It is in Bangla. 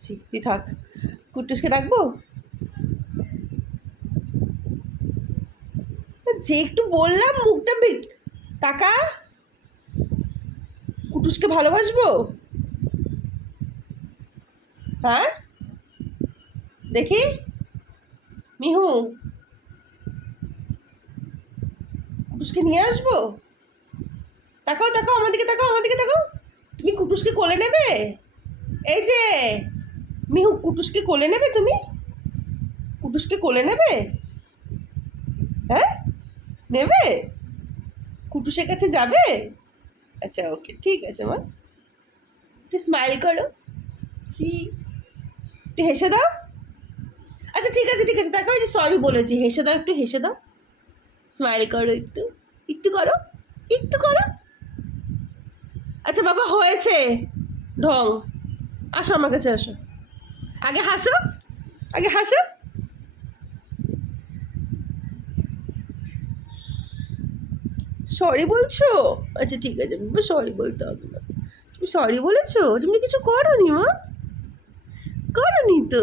ডাকছি, তুই থাক। কুটুসকে ডাকবো? যে একটু বললাম মুখটা তাকা। কুটুসকে ভালোবাসবো? হ্যাঁ দেখি মিহু, কুটুসকে নিয়ে আসবো? তাকাও তাকাও, আমার দিকে তাকাও, আমার দিকে তাকাও। তুমি কুটুসকে কোলে নেবে? এই যে মিহু, কুটুসকে কোলে নেবে তুমি? কুটুসকে কোলে নেবে? হ্যাঁ নেবে? কুটুসের কাছে যাবে? আচ্ছা ওকে, ঠিক আছে মা। একটু স্মাইল করো। কি, একটু হেসে দাও। আচ্ছা ঠিক আছে ঠিক আছে, তাকে ওই যে সরি বলেছি, হেসে দাও, একটু হেসে দাও। স্মাইল করো, একটু একটু করো, একটু করো। আচ্ছা বাবা হয়েছে ঢং, আসো আমার কাছে আসো। আগে হাসো, আগে হাসো। সরি বলছো? আচ্ছা ঠিক আছে বাবা, সরি বলতে হবে না। তুমি সরি বলেছো? তুমি কিছু করোনি মা, করোনি তো।